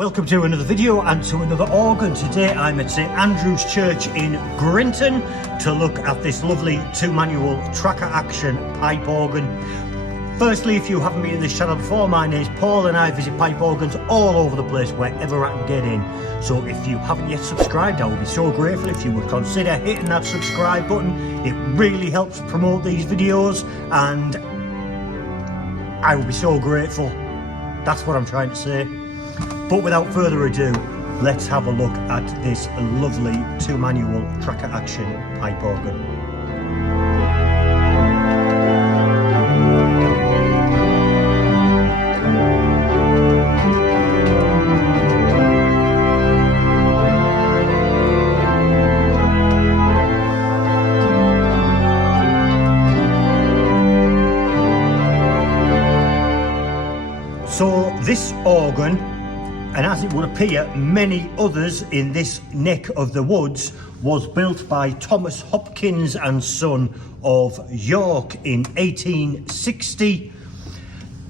Welcome to another video and to another organ. Today I'm at St Andrew's Church in Grinton to look at this lovely two-manual tracker action pipe organ. Firstly, if you haven't been in this channel before, my name's Paul and I visit pipe organs all over the place wherever I can get in. So if you haven't yet subscribed, I would be so grateful if you would consider hitting that subscribe button. It really helps promote these videos and I would be so grateful. That's what I'm trying to say. But without further ado, let's have a look at this lovely two-manual tracker action pipe organ. So this organ, and as it would appear many others in this neck of the woods, was built by Thomas Hopkins and Son of York in 1860.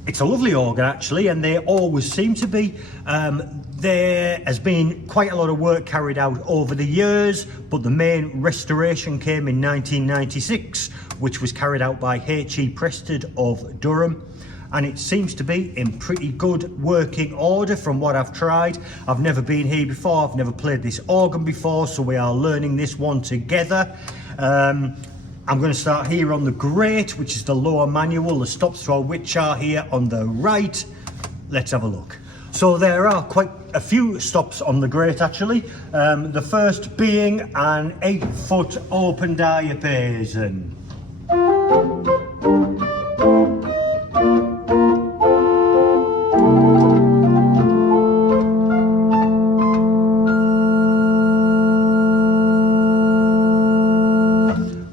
It's a lovely organ actually, and they always seem to be. There has been quite a lot of work carried out over the years, but the main restoration came in 1996, which was carried out by H.E. Prested of Durham. And it seems to be in pretty good working order from what I've tried. I've never been here before, I've never played this organ before, so we are learning this one together. I'm going to start here on the grate, which is the lower manual, the stops for which are here on the right. Let's have a look. So there are quite a few stops on the grate actually. The first being an 8-foot open diapason.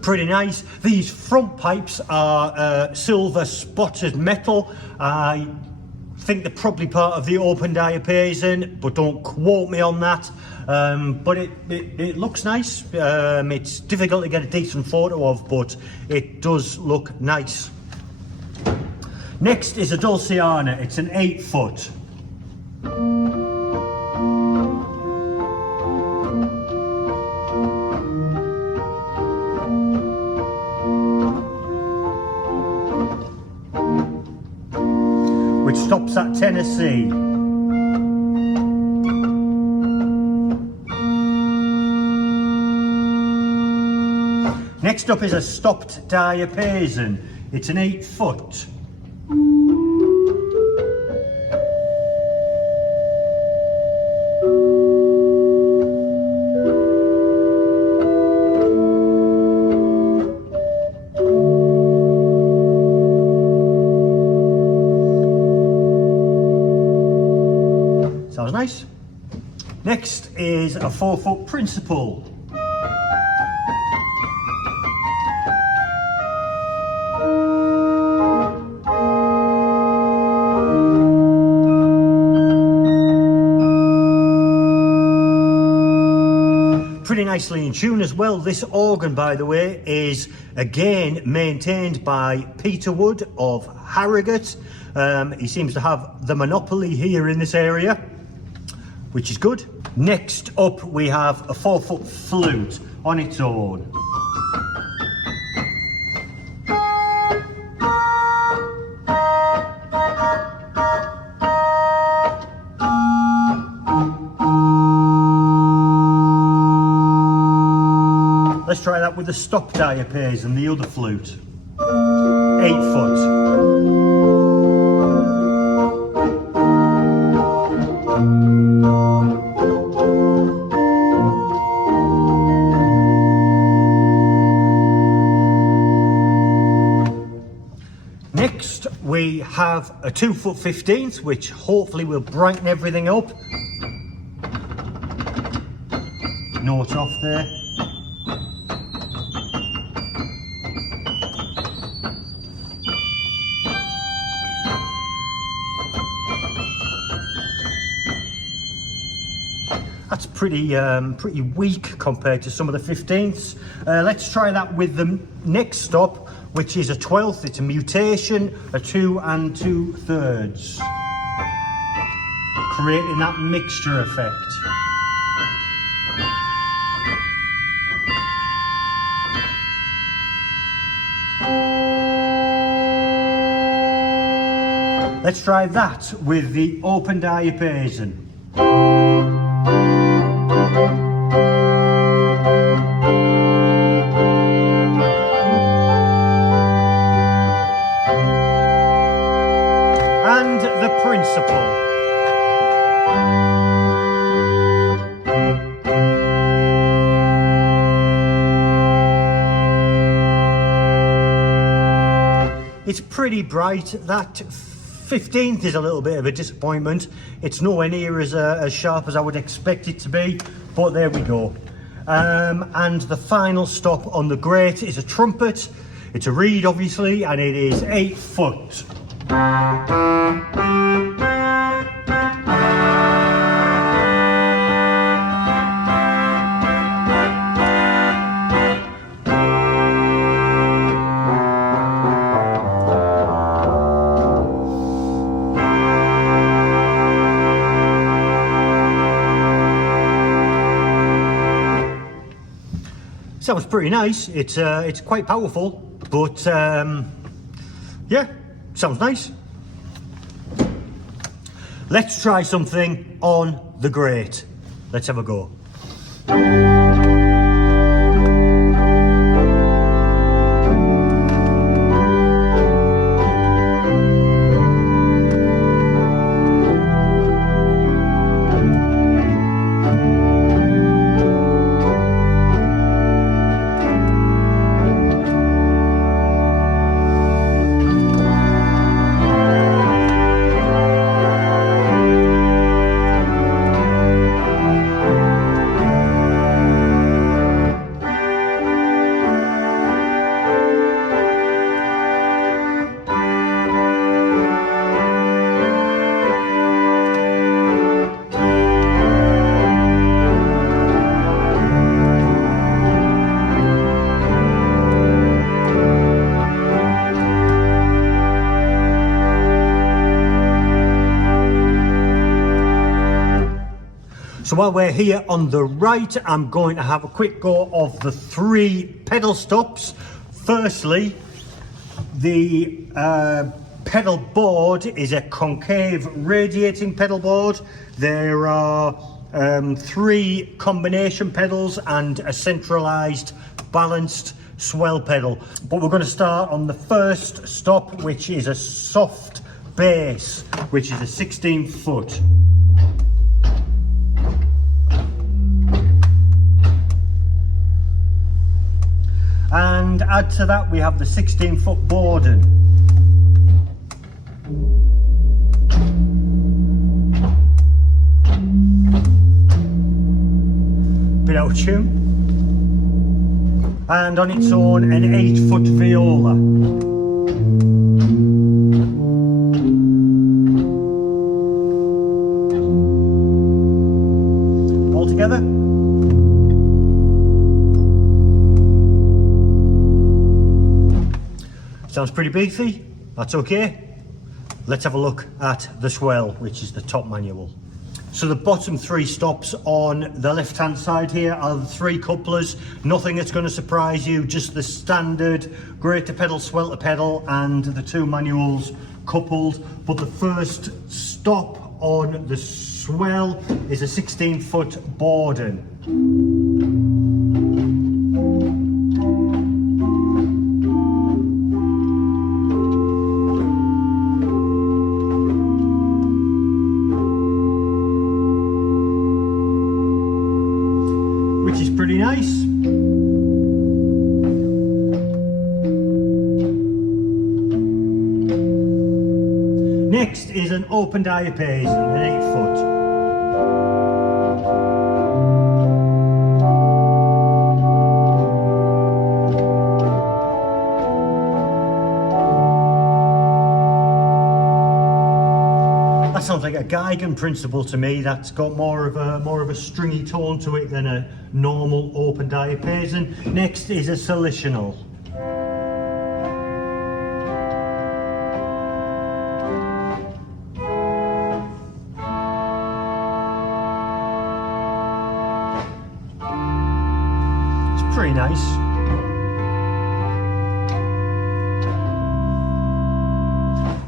Pretty nice. These front pipes are silver spotted metal. I think they're probably part of the open diapason, but don't quote me on that. But it looks nice. It's difficult to get a decent photo of, but it does look nice. Next is a Dulciana. It's an 8-foot. Which stops at Tennessee. Next up is a stopped diapason. It's an 8-foot. Sounds nice. Next is a 4-foot principal. Pretty nicely in tune as well. This organ, by the way, is again maintained by Peter Wood of Harrogate. He seems to have the monopoly here in this area, which is good. Next up we have a 4-foot flute on its own. Let's try that with the stop diapason, the other flute. 8-foot. Next we have a 2-foot 15th, which hopefully will brighten everything up. Note off there. That's pretty weak compared to some of the 15ths. Let's try that with the next stop, which is a 12th. It's a mutation, a 2 2/3. creating that mixture effect. Let's try that with the open diapason. And the principle. It's pretty bright. That 15th is a little bit of a disappointment. It's nowhere near as sharp as I would expect it to be, but there we go. And the final stop on the grate is a trumpet. It's a reed, obviously, and it is 8 foot. Sounds pretty nice. It's quite powerful, but yeah, sounds nice. Let's try something on the grate. Let's have a go. So while we're here on the right, I'm going to have a quick go of the 3 pedal stops. Firstly, the pedal board is a concave radiating pedal board. There are 3 combination pedals and a centralized balanced swell pedal. But we're going to start on the first stop, which is a soft bass, which is a 16 foot. And add to that we have the 16 foot Borden. Bit out of tune. And on its own an 8 foot viola. All together. Sounds pretty beefy, that's okay. Let's have a look at the Swell, which is the top manual. So the bottom 3 stops on the left hand side here are the 3 couplers. Nothing that's going to surprise you, just the standard greater pedal, swelter pedal and the 2 manuals coupled. But the first stop on the Swell is a 16 foot Borden. Which is pretty nice. Next is an open diapason, an 8 foot. That sounds like a Geigen principle to me. That's got more of a stringy tone to it than a normal open diapason. Next is a solitional. pretty nice.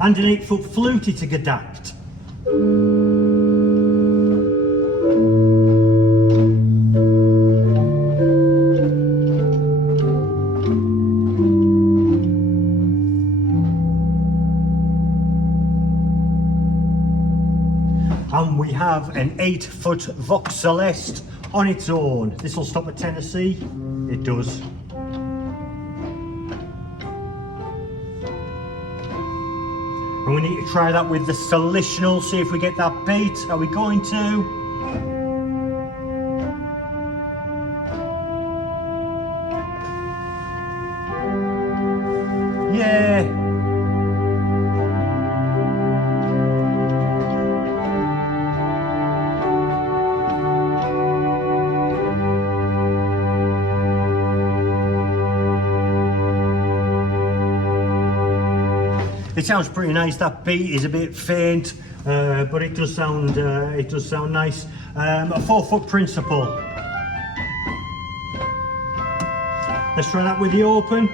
And an 8-foot flutie to gadacht. And we have an 8-foot Vox Celeste on its own. This will stop at Tennessee. It does. And we need to try that with the Salitional, see if we get that beat. Are we going to? Yeah. It sounds pretty nice. That beat is a bit faint, but it does sound nice. A 4-foot principal. Let's try that with the open.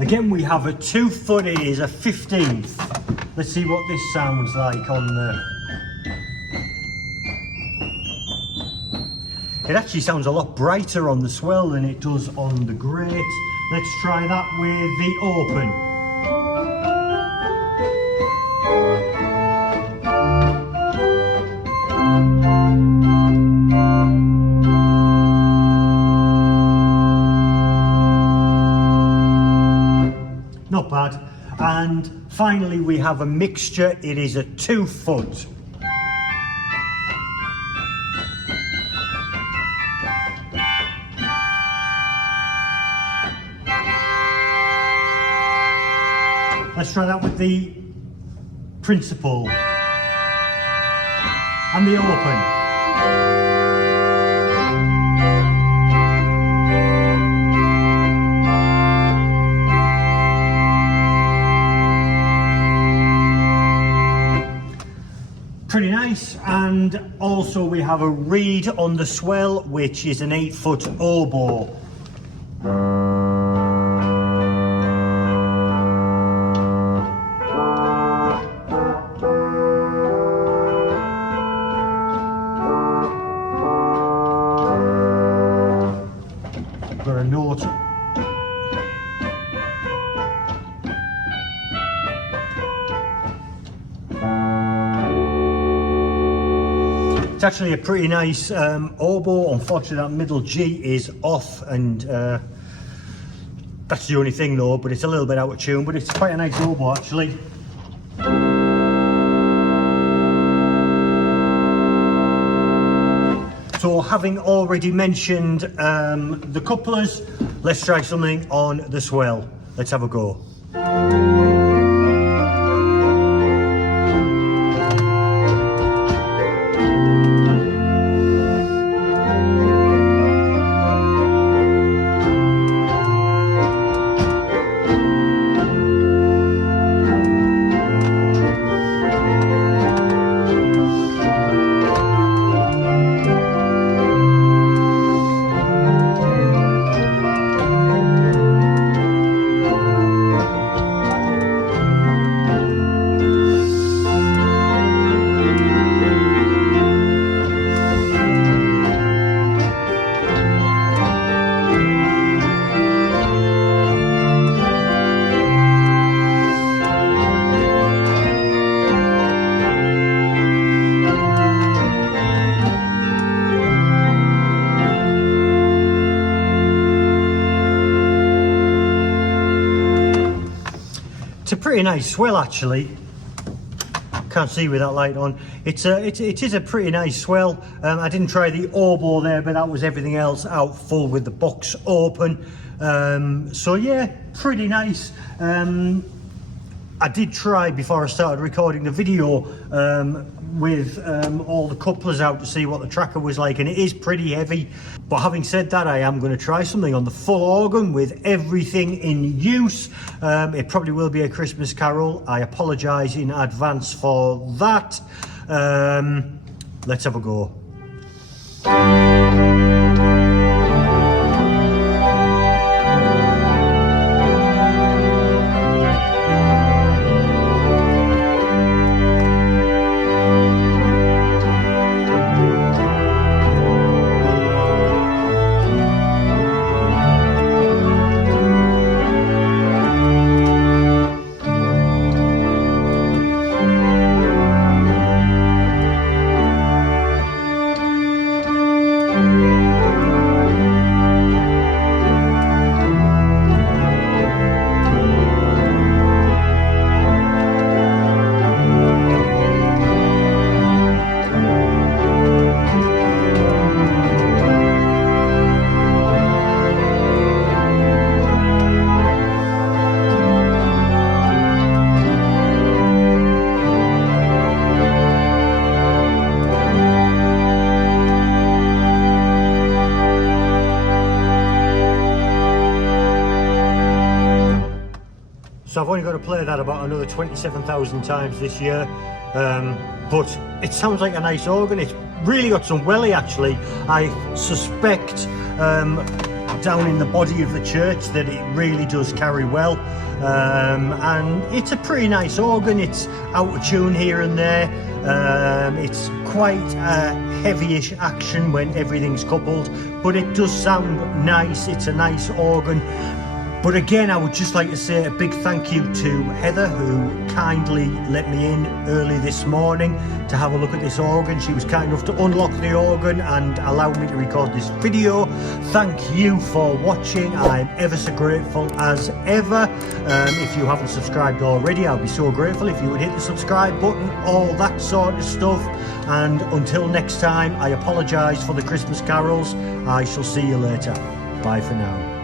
Again, we have a 2-foot. It is a 15th. Let's see what this sounds like on the... It actually sounds a lot brighter on the Swell than it does on the grate. Let's try that with the open. Not bad. And finally, we have a mixture. It is a 2-foot. Let's try that with the principal and the open. Pretty nice. And also we have a reed on the Swell, which is an 8-foot oboe. Got a note. It's actually a pretty nice oboe. Unfortunately, that middle G is off, and that's the only thing though, but it's a little bit out of tune, but it's quite a nice oboe actually. So having already mentioned the couplers, let's try something on the Swell. Let's have a go. It's a pretty nice Swell actually. Can't see with that light on. It is a pretty nice Swell. I didn't try the oboe there, but that was everything else out full with the box open. So yeah, pretty nice. I did try before I started recording the video with all the couplers out to see what the tracker was like, and it is pretty heavy. But having said that, I am going to try something on the full organ with everything in use. It probably will be a Christmas carol. I apologise in advance for that. Let's have a go. So I've only got to play that about another 27,000 times this year, but it sounds like a nice organ. It's really got some welly actually. I suspect down in the body of the church that it really does carry well, and it's a pretty nice organ. It's out of tune here and there. It's quite a heavy-ish action when everything's coupled, but it does sound nice. It's a nice organ. But again, I would just like to say a big thank you to Heather, who kindly let me in early this morning to have a look at this organ. She was kind enough to unlock the organ and allow me to record this video. Thank you for watching. I'm ever so grateful as ever. If you haven't subscribed already, I'll be so grateful if you would hit the subscribe button, all that sort of stuff. And until next time, I apologise for the Christmas carols. I shall see you later. Bye for now.